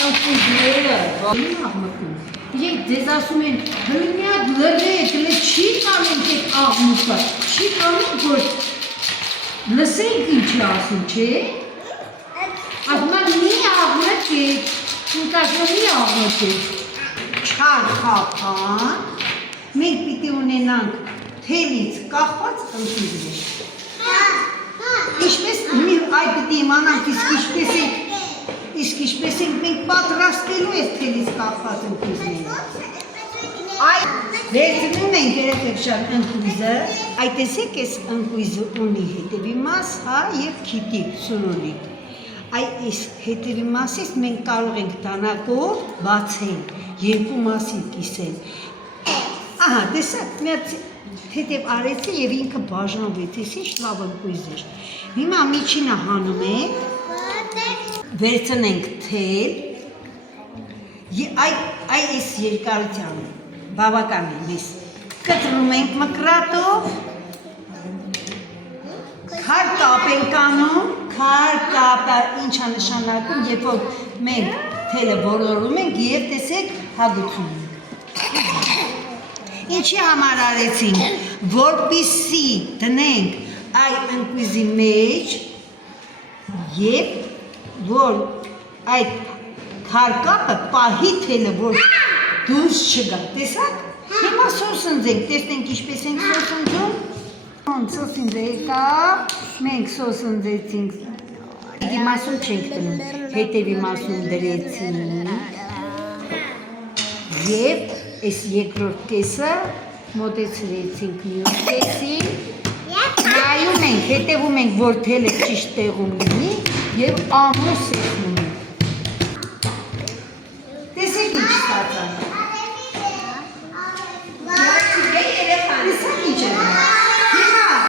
Ընկույզները աղմկում։ Եկ ձեզ ասում են, հրմյատ լրեք, չի տանենք այդ աղմուկը, չի տանենք, որ լսենք ինչ է ասում, չէ։ Ասման մի աղմկ եք, ուտակը մի աղմկ եք, չար խապան, մենք պիտի ունենանք թելից կախված ընկույզներ։ Ինչպես այդ պիտի իմանանք, իսկ ինչպես ենք մենք պատրաստելու այս թելից կախված ընկույզները։ Այդ վերցնում ենք երեքեք շան ընկույզը, այդ տեսեք այս ընկույզը ունի հետևի մաս, հա, և քիտի, սուրոլիկ։ Այս հետևի մասից մենք կարող ենք դանակով բացել, երկու մասի կիսել։ Ահա, տեսակ, միած հետև արեցի և ինքը բաժանվեց, ես ինչ լավ ընկույզ էր։ Հիմա միջինը հանում ենք, վերցնենք թել, այս երկարությանը, բավական է մեզ, կտրում ենք մկրատով, քար կապ ենք անում, քար կապը ինչ է նշանակում, երբ որ մենք թելը ոլորում ենք և տեսեք հագուցում ենք։ Ինչի համար արեցինք, որպեսզի դնենք այդ ընկույզի մեջ և որ այդ քարկապը պահի թելը, որ դուրս չգա, տեսակ, հիմա սոսնձենք, տեսնենք ինչպես ենք սոսնձում, սոսնձը եկավ, մենք սոսնձեցինք, հետի մասում չենք դնում, հետևի մասում դրեցինք և այս երկրորդ կեսը մոտեցրեցինք մյուս կեսին, նայում ենք, հետևում ենք, որ թելը ճիշտ տեղում լինի և ամուս եսնում